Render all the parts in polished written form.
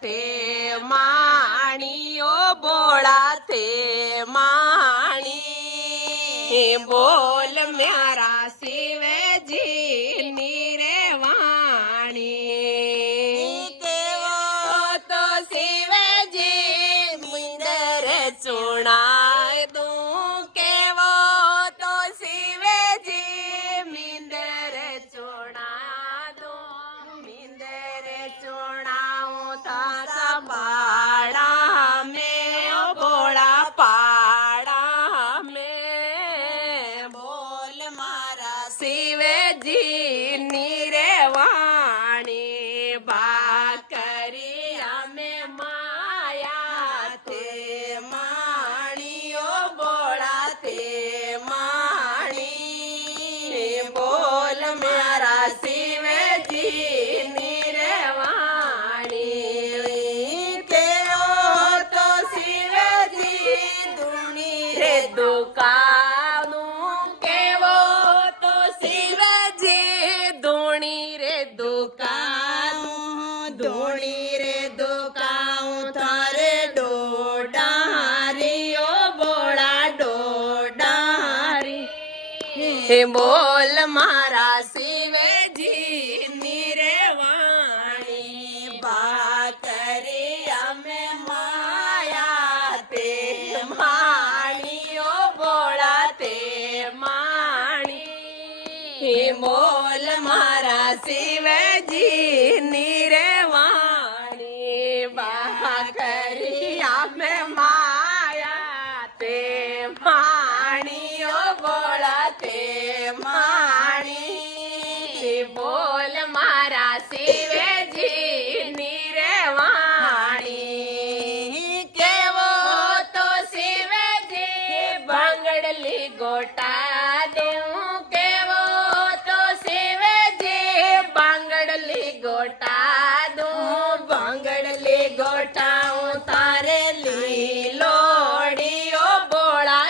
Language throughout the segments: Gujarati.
તે માણીઓ બોળા તે માણી બોલ મારા શિવજી ની રે વાણી કેવો તો શિવજી મુંદર ચૂણાય તું કેવો તો શિવજી મિંદર ચૂણા દું મિંદર ચૂણાઉં તારા પાડા મેં બોળા પાડા મેં બોલ મારા શિવજી ની રે વાણી ભાકરી અમે માયા તે માણીઓ બોળા તે માણી બોલ મારા શિવજી ની રે વાણી કેવો તો શિવજી ધૂણી રે દુકાનું કેવો તો શિવજી ધૂણી રે દુકાનું ધૂણી રે દુકાન તારે ડોડારીઓ બોળા ડોડારી હે બોલ મારા શિવજી ની રે વાણી ભાકરી અમે માયા તે માણીઓ બોળા તે માણી બોલ મારા શિવજી ની રે વાણી ભાકરી અમે માયા તે માણીઓ બોળા તે માણી બોલ મારા શિવજી ની રે વાણી કેવો તો શિવજી બંગડલી ગોટા દઉં કેવો તો શિવજી બંગડલી ગોટા દઉં બંગડલી ગોટાઉં તારે લીલોડીઓ બોળા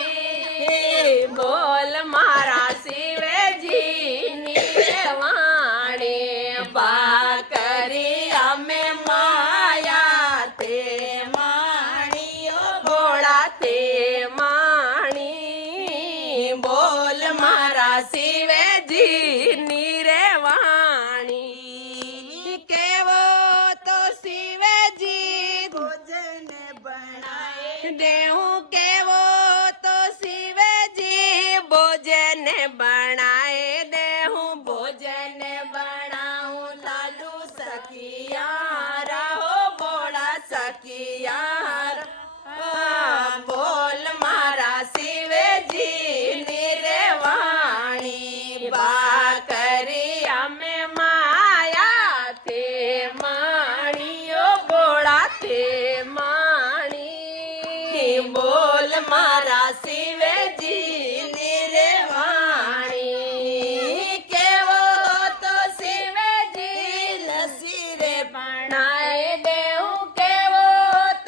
લીલોડી બોલ મારા શિવજી ની રે વાણી ભાકરી અમે માયા તે માણીઓ બોળા તે માણી બોલ મારા શિવજી ની રે વાણી કેવો તો શિવજી ભોજન બનાય દેવું કેવો તો શિવજી ભોજન બનાય દેવું ભોજન બનાવું લાલુ સખિયા રહો બોળા સખિયા બોલ મારા શિવજી ની રે વાણી ભાકરી અમે માયા તે માણીઓ બોળા તે માણી બોલ મારા શિવજી ની રે વાણી કેવો તો શિવજી લસી રે બનાય દેવું કેવો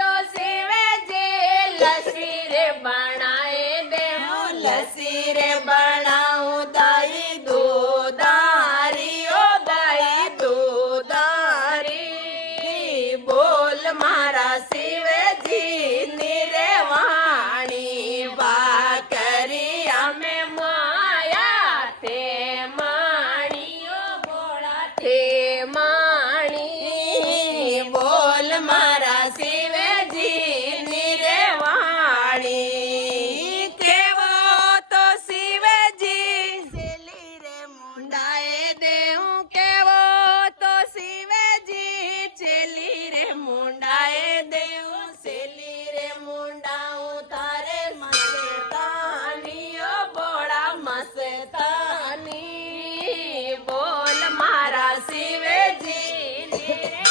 તો શિવજી લસી રે બનાય દેવું લસી રે બનાવું દાઈ દૂધારી ઓ દાઈ દૂધારી બોલ મારા શિવજી ની રે વાણી ભાકરી અમે માયા તે માણીઓ બોળા તે માણી બોલ મારા શિવજી ની રે વાણી કેવો તો શિવજી સેલી રે મુંડાએ દેવું કેવો તો શિવજી ચેલી રે મુંડાએ દેવું સેલી રે મુંડાઉં તારે મસ્તાનીઓ બોળા મસ્તાની બોલ મારા શિવજી ની રે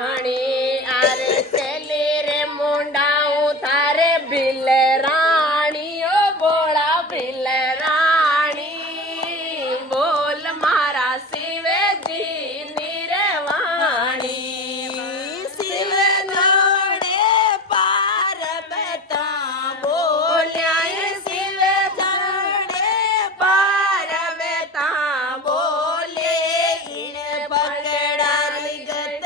વાણી આરે ચેલી રે મુંડાઉં તારે ભીલ રાણીઓ બોળા ભીલ રાણી બોલ મારા શિવજી ની રે વાણી શિવ જોડે પાર બેતા બોલ્યા શિવ જોડે પાર બેતા બોલે ઈણ પકડાની ગત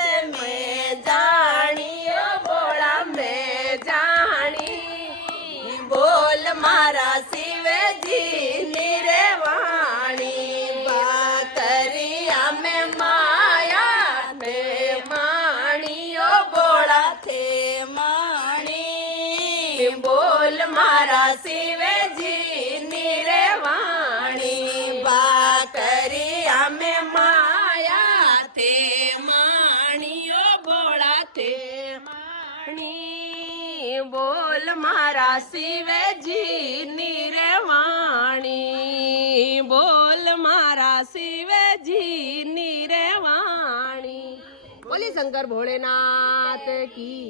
શિવજીની રે વાણી ભાકરી અમે માયા તે માણીઓ ભોળા તે માણી બોલ મારા શિવજીની રે વાણી બોલ મારા શિવજીની રે વાણી બોલી શંકર ભોળેનાથ કી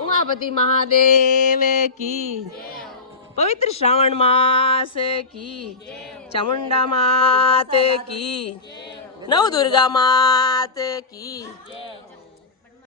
ઉમાપતિ મહાદેવ કી પવિત્ર શ્રાવણ માસ કી ચામુંડા માત કી નવ દુર્ગા માત કી